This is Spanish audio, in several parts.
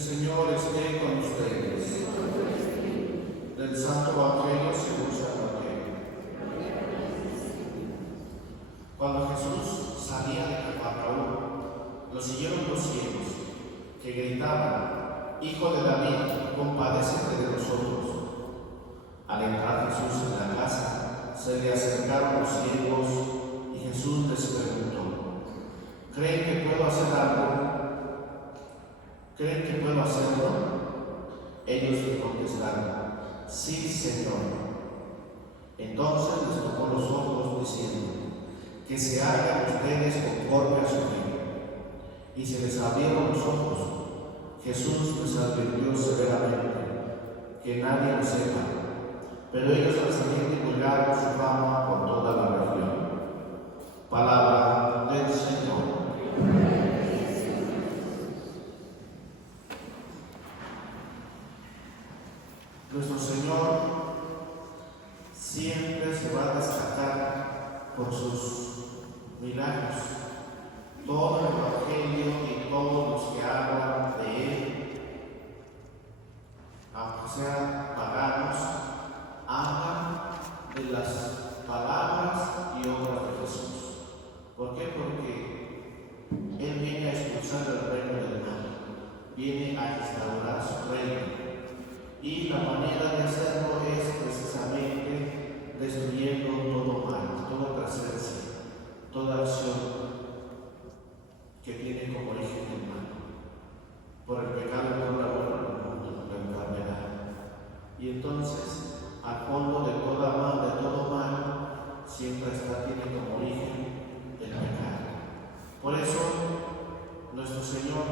Señor esté con ustedes. Del Santo Evangelio según San Mateo. Cuando Jesús salía de Capernaum, lo siguieron dos ciegos, que gritaban: Hijo de David, compadécete de nosotros. Al entrar Jesús en la casa, se le acercaron los ciegos y Jesús les preguntó: ¿Creen que puedo hacer algo? ¿Creen que puedo hacerlo? Ellos le contestaron: Sí, Señor. Entonces les tocó los ojos diciendo: que se hagan ustedes conforme a su fe. Y se les abrieron los ojos. Jesús les advirtió severamente que nadie lo sepa, pero ellos al salir divulgaron su fama por toda la región. Palabra del Señor. Nuestro Señor siempre se va a destacar por sus milagros. Todo el Evangelio y todos los que hablan de Él, aunque sean paganos, hablan de las palabras y obras de Jesús. ¿Por qué? Porque Él viene a expulsar el reino del mal, viene a instaurar su reino. Y la manera de hacerlo es precisamente destruyendo todo mal, toda presencia, toda acción que tiene como origen el mal. Por el pecado no la enfermedad. Y entonces, al fondo de todo mal, siempre tiene como origen el pecado. Por eso, nuestro Señor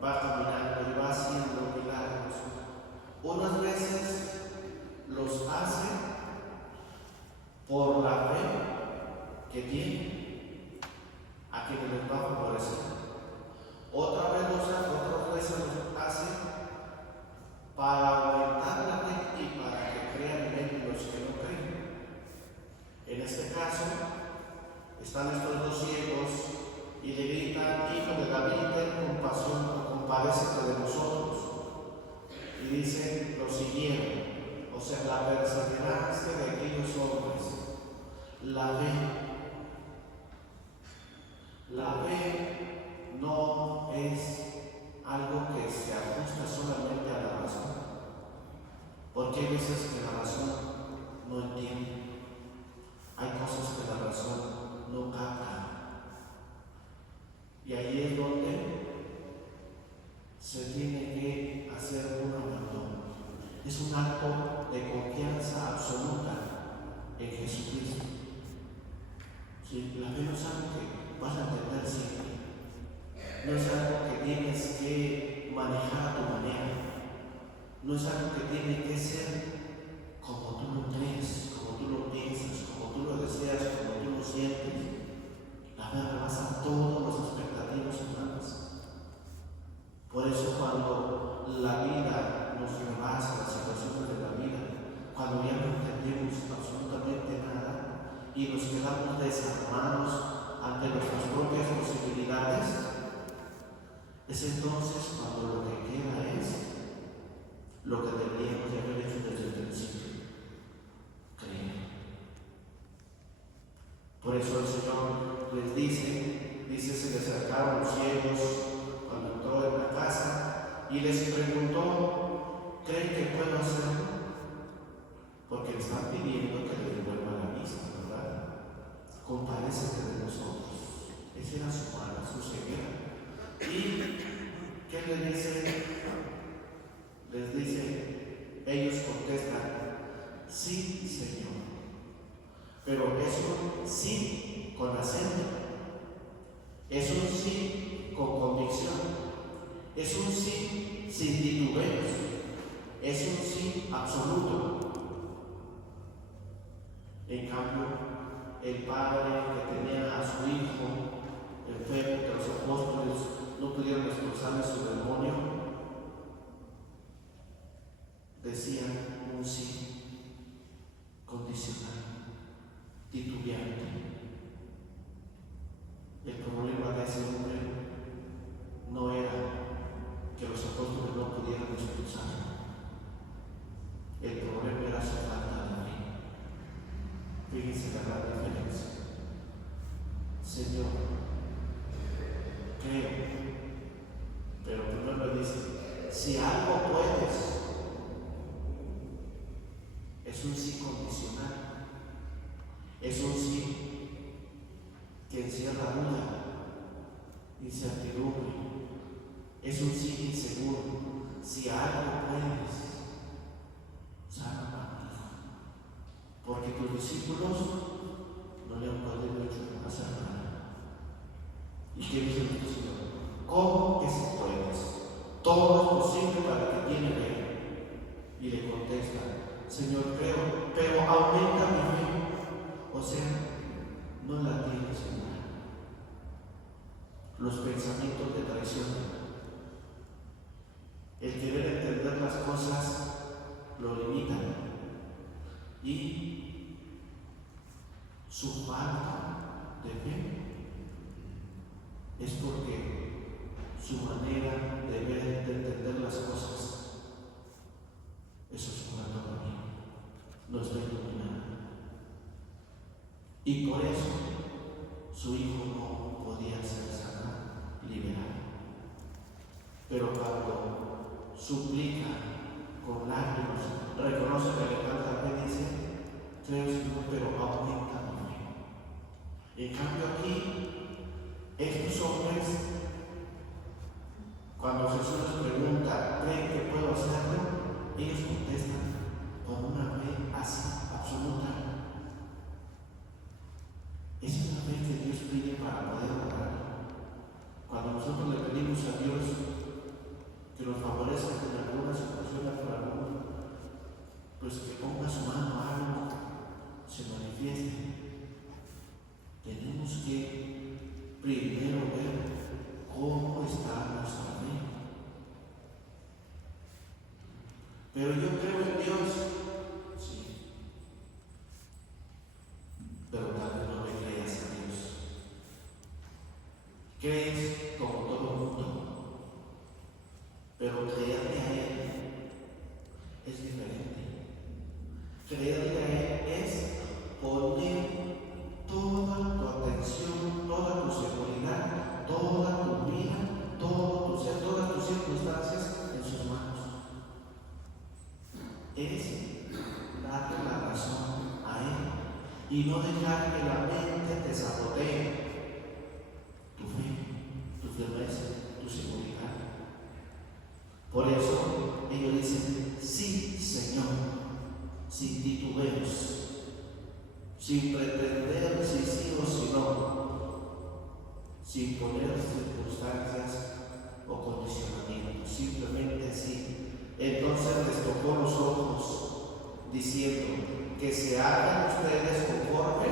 va caminando y va haciendo milagros. Unas veces los hace por la fe que tiene a quienes les va a favorecer. Otras veces los hace para aumentar la fe y para que crean en Él los que no creen. En este caso, están estos dos ciegos y le gritan: Hijo de David, ten compasión, compadécete de nosotros. Y dicen: lo siguieron. O sea, la perseverancia de aquellos hombres, la fe no es algo que se ajusta solamente a la razón, porque hay veces que la razón no entiende, hay cosas que la razón no capta, y ahí es donde se tiene que hacer un abandono. Es un acto de confianza absoluta en Jesucristo. ¿Sí? La fe no es algo que vas a entender siempre, no es algo que tienes que manejar a tu manera, no es algo que tiene que ser como tú lo crees, como tú lo piensas, como tú lo deseas, como tú lo sientes. La fe rebasa todas las expectativas humanas. Por eso, cuando la vida nos rebasa, las situaciones de la vida, cuando ya no entendemos absolutamente nada y nos quedamos desarmados ante nuestras propias posibilidades, es entonces cuando lo que queda es lo que deberíamos de haber hecho desde el principio: creer. Por eso el Señor les dice, se le acercaron los ciegos cuando entró en la casa y les preguntó: ¿creen que puedo hacerlo? Porque le están pidiendo que le devuelvan la vista, ¿verdad? Compadécete de nosotros. Esa era su mala, su ceguera. ¿Y qué le dice? Les dice, ellos contestan: sí, Señor. Pero es un sí con acento, es un sí con convicción, es un sí sin titubeos, es un sí absoluto. En cambio, el padre que tenía a su hijo enfermo, que los apóstoles no pudieron expulsarle su demonio, decía un sí condicional, titubeante. El problema de ese hombre no era que los apóstoles creo. Pero primero le dice, si algo puedes, es un sí condicional, es un sí que encierra duda, incertidumbre, es un sí inseguro. Si algo puedes, sana a mi hijo, porque tus discípulos no le han podido hacer nada. ¿Y qué dice nuestro Señor? ¿Cómo que si puedes? Todo es posible para que tiene fe. Y le contesta, Señor, creo, pero aumenta mi fe. O sea, no la tienes, Señor. Los pensamientos de traición, el querer entender las cosas, lo limitan. Y su falta de fe es porque su manera de ver, de entender las cosas, eso es una autonomía, no está iluminada. Y por eso su hijo no podía ser sanado, liberado. Pero cuando suplica con lágrimas, reconoce que le canta fe, dice, creo, Señor, pero aumenta mi fe. En cambio aquí, estos hombres, cuando Jesús les pregunta, ¿creen que puedo hacerlo? Ellos contestan con una fe así, absoluta. Esa es la fe que Dios pide para poder orar. Cuando nosotros le pedimos a Dios que nos favorezca en alguna situación para alguno, pues que ponga su mano a algo, se manifieste. Tenemos que primero ver cómo está nuestra fe. Pero yo creo en Dios, sí, pero tal vez no le creas a Dios. Crees como todo el mundo, pero creerle a Él es diferente. Creerle a Él es poner toda tu atención, toda tu seguridad, toda tu vida, todo tu ser, todas tus circunstancias en sus manos. Es darle la razón a Él y no dejar que la mente te sabotee tu fe, tu firmeza, tu seguridad. Por eso ellos dicen, sí, Señor, sin titubeos, sin pretender si sí o si no, sin poner circunstancias o condicionamientos, simplemente sí. Entonces les tocó los ojos, diciendo, que se hagan ustedes conforme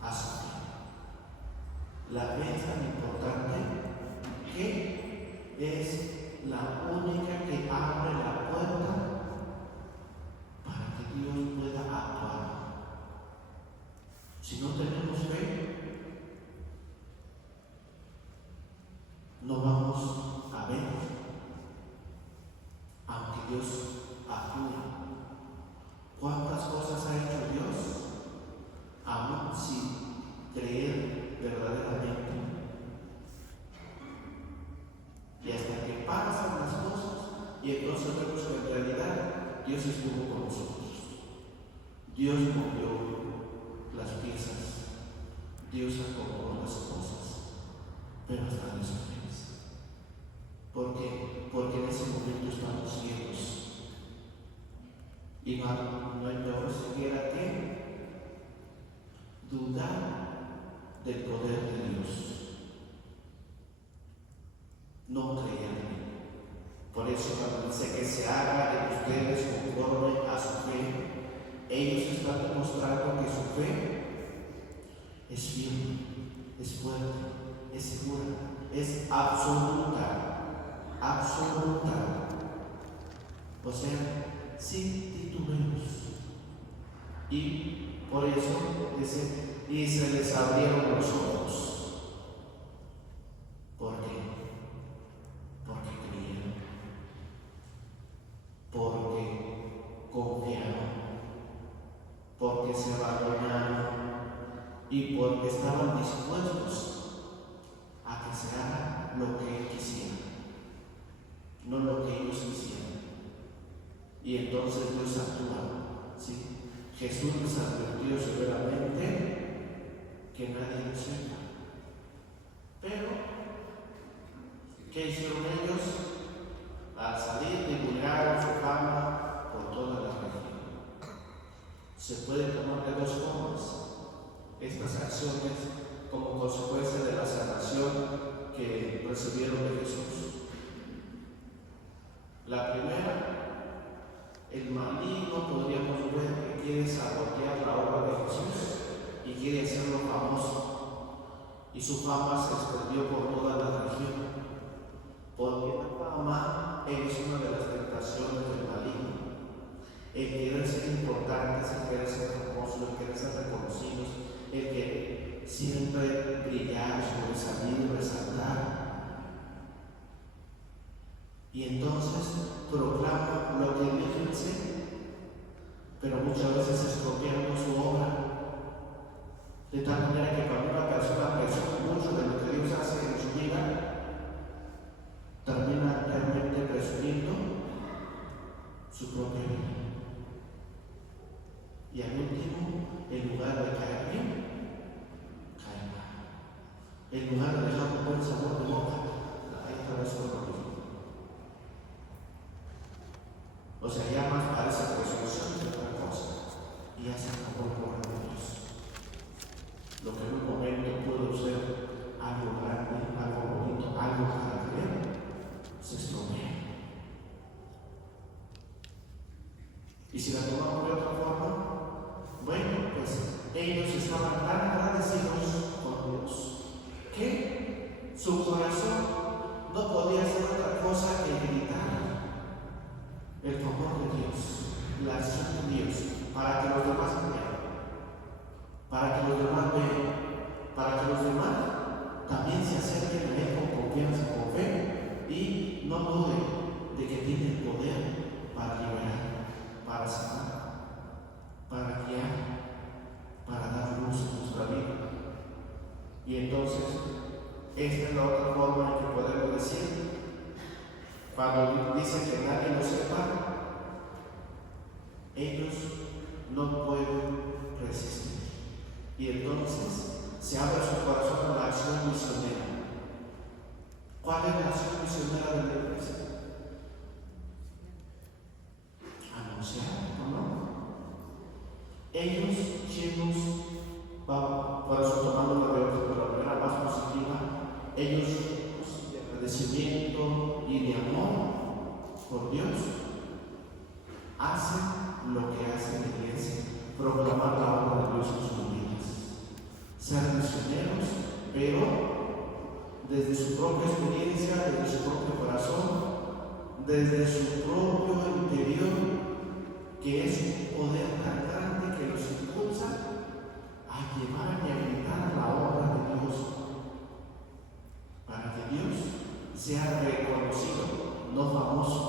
a su fe. La fe es tan importante que es la única que abre la puerta para que Dios pueda actuar. Si no tenemos fe, no vamos a ver, aunque Dios actúe. ¿Cuántas cosas ha hecho Dios? Aún sin creer verdaderamente. Y hasta que pasan las cosas, y entonces vemos que en realidad Dios estuvo con nosotros. Dios movió las piezas, Dios acomodó las cosas, pero hasta después. ¿Por qué? Porque en ese momento estamos ciegos. Y no hay peor siquiera que dudar del poder de Dios. No creerle. Por eso cuando dice que se haga en ustedes conforme a su fe, ellos están demostrando que su fe es firme, es fuerte, es segura, es absoluta, absoluta. O sea, sin titubeos. Y por eso dice, y se les abrieron los ojos. ¿Por qué? Porque creyeron, porque confiaron, porque se abandonaron y porque estaban dispuestos a que se entonces Dios actúa, ¿sí? Jesús les advirtió severamente que nadie lo sepa. Pero, ¿qué hicieron ellos? Al salir, divulgaron su fama por toda la región. Se puede tomar de dos formas estas acciones como consecuencia de la sanación que recibieron de Jesús. La primera, el maligno, podríamos ver, que quiere sabotear la obra de Jesús y quiere hacerlo famoso, y su fama se extendió por toda la región, porque la fama es una de las tentaciones del maligno. El querer ser importantes, el querer ser famosos, el querer ser reconocidos, el que siempre brillar, sobresalir, resaltar. Y entonces proclama lo que eligen ser, pero muchas veces estropeando su obra, de tal manera que cuando una persona presume mucho de lo que Dios hace en su vida, termina realmente presumiendo su propia vida. Y al último, en lugar de caer bien, cae mal. En lugar de dejar un buen sabor de boca, esta vez fue lo mismo. O sea, ya más parece presunción que otra cosa. Y ya se acabó el poder de Dios. Lo que en un momento pudo ser algo grande, algo bonito, algo para creer, se estropea. Y si la tomamos de otra forma, bueno, pues ellos estaban tan agradecidos con Dios que su corazón no podía hacer otra cosa que gritar el favor de Dios, la acción de Dios, para que los demás vean, para que los demás vean, para que los demás también se acerquen a Él con confianza, con fe, y no duden de que tienen poder para liberar, para sanar, para guiar, para dar luz a nuestra vida. Y entonces, esta es la otra forma en que podemos decir, cuando dice que nadie lo sepa, ellos no pueden resistir. Y entonces se abre su corazón a la acción misionera. ¿Cuál es la acción misionera de la iglesia? Anunciar, ¿no? Ellos llenos, por eso tomando la manera más positiva, ellos llenos de agradecimiento y de amor por Dios, hacen lo que hace la iglesia, proclamar la obra de Dios en sus vidas, ser misioneros, pero desde su propia experiencia, desde su propio corazón, desde su propio interior, que es un poder tan grande que los impulsa a llevar y a gritar la obra de Dios, para que Dios sea reconocido, no famoso,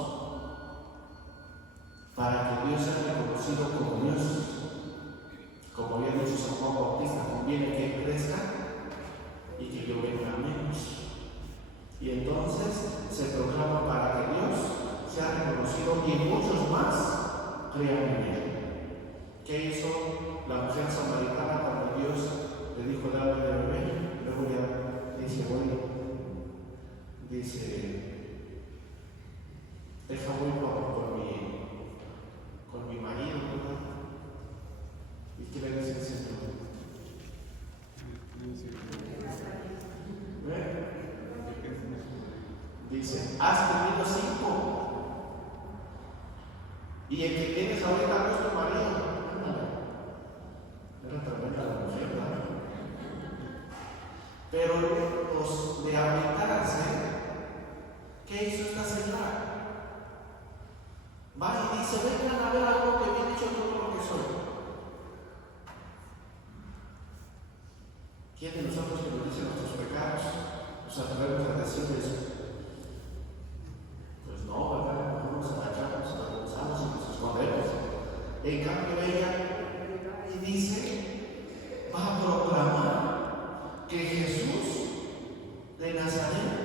para que Dios sea reconocido como Dios. Como había dicho San Juan Bautista, conviene que Él crezca y que yo venga menos. Y entonces se proclama para que Dios sea reconocido y muchos más crean en Él. ¿Qué hizo la mujer samaritana cuando Dios le dijo dame de beber? Luego ya dice, bueno, deja voy con mi marido, ¿verdad? ¿Y qué le dice el Señor? Dice, has tenido 5. Y el que tienes ahorita no es tu marido. Era tremenda la mujer, ¿verdad? Pero los de aventarse, ¿qué hizo esta señora? Va y dice, vengan a ver algo que me han dicho todo lo que soy. ¿Quién de nosotros que nos dice nuestros pecados nos atrevemos a decir eso? Pues no, ¿verdad? No nos agachamos, nos avergonzamos y nos escondemos. En cambio, ella y dice, va a proclamar que Jesús de Nazaret,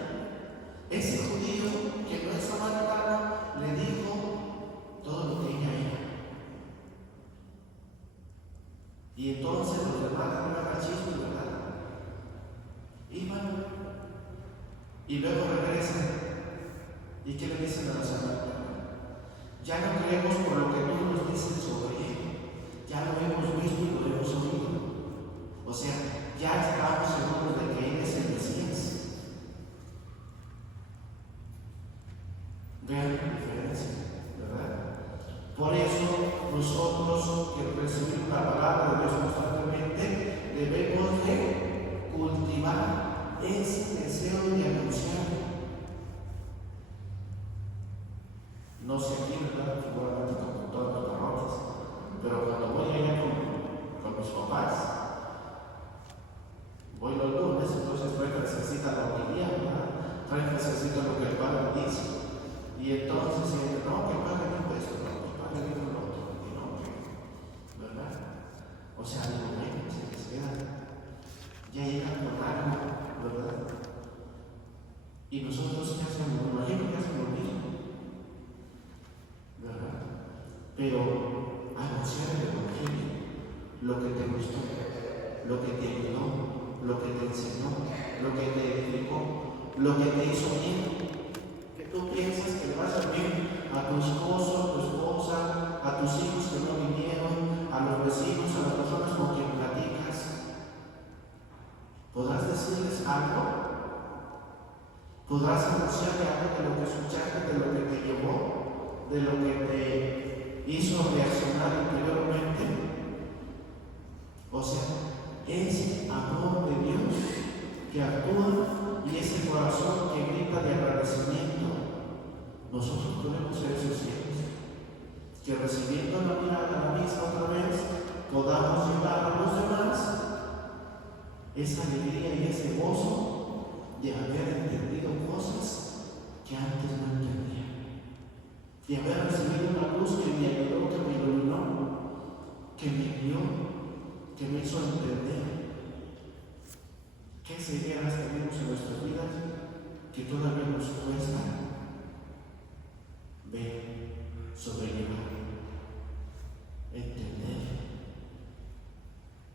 ese judío que no es samaritano, le dijo todo lo que ella iba y luego regresan. ¿Y qué le dicen a la Samaritana? Ya no creemos por lo que tú nos dices sobre él. Ya lo hemos visto y lo hemos oído. O sea, ya estamos seguros de que él es el Mesías. Vean la diferencia, ¿verdad? Por eso nosotros que recibimos la palabra de Dios constantemente debemos de cultivar ese deseo de anunciar. No sé aquí, ¿verdad? Seguramente como todas las parroquias, pero cuando voy allá con mis papás, voy los lunes, entonces trae necesita la homilía, ¿verdad? Trae necesita lo que el padre dice. Y entonces, no, que el padre dijo esto, no, que el padre dijo lo otro, que no, ¿verdad? O sea, digo, bueno, se les queda, ya llegan con algo, ¿verdad? Y nosotros, ¿qué hacemos? Me imagino que hacen lo mismo, ¿verdad? Pero anunciar el Evangelio, lo que te gustó, lo que te ayudó, lo que te enseñó, lo que te edificó, lo que te hizo bien. Que tú piensas que le vas a bien a tu esposo, a tu esposa, a tus hijos que no vinieron, a los vecinos, a las personas con quien platicas. ¿Podrás decirles algo? ¿Podrás anunciarle algo de lo que escuchaste, de lo que te llevó, de lo que te hizo reaccionar interiormente? O sea, es amor de Dios que actúa y ese corazón que grita de agradecimiento. Nosotros podemos ser esos cielos, que recibiendo la mirada a la misma otra vez, podamos llevar a los demás esa alegría y ese gozo de haber entendido cosas que antes no entendía, de haber recibido una luz que me ayudó, que me iluminó, que me guió, que me hizo entender qué cegueras tenemos en nuestras vidas que todavía nos cuesta ver, sobrellevar, entender.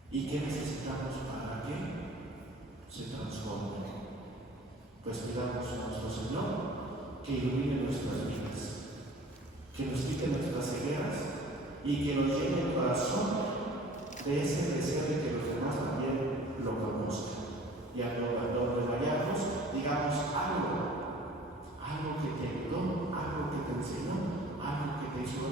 ¿Y qué necesitamos para que se transforme? Pues pidamos a nuestro Señor que ilumine nuestras vidas, que nos quite nuestras cegueras y que nos llene el corazón de ese deseo de que los demás también lo conozcan. Y a donde vayamos, digamos algo que te ayudó, algo que te enseñó, algo que te hizo